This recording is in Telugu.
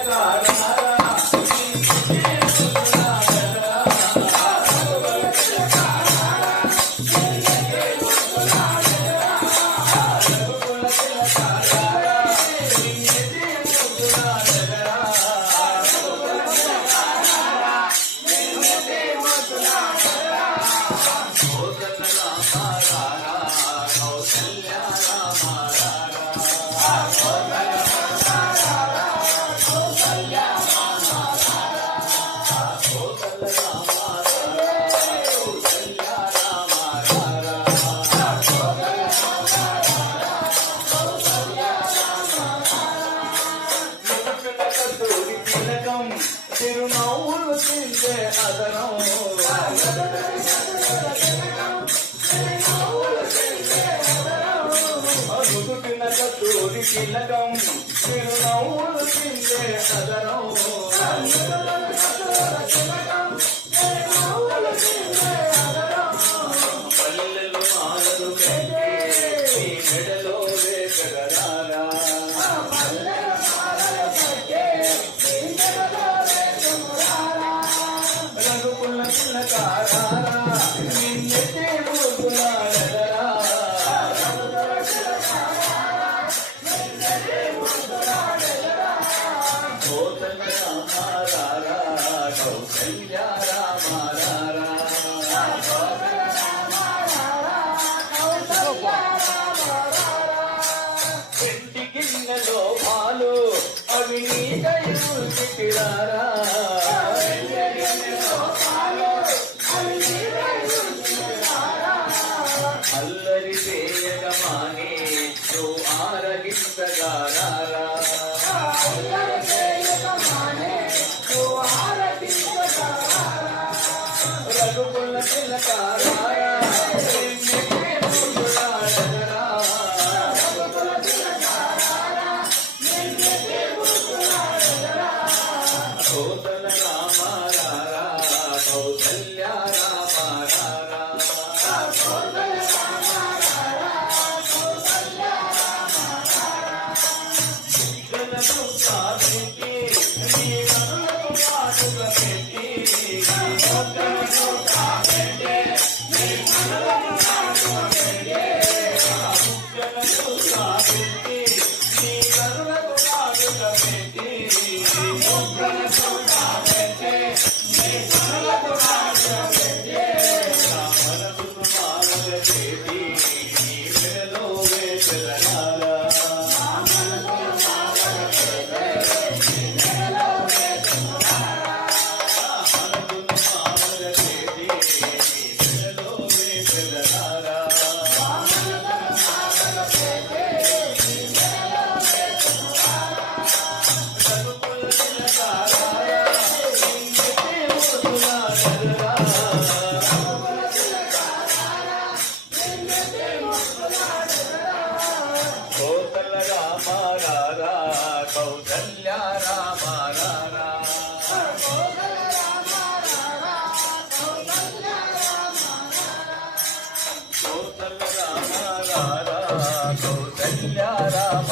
కారణ తిరునవ్వులు తిందే అదనం అదుకుతున్న కట్టూరి తిలకం తిరునవ్వులు తిందే అదనం అల్లరి పేయగమానే నువ్వు ఆరగించగారా? తిలకారాయ Yeah. కౌసల్య రామ కౌసల్య రామ కౌసల్య రామ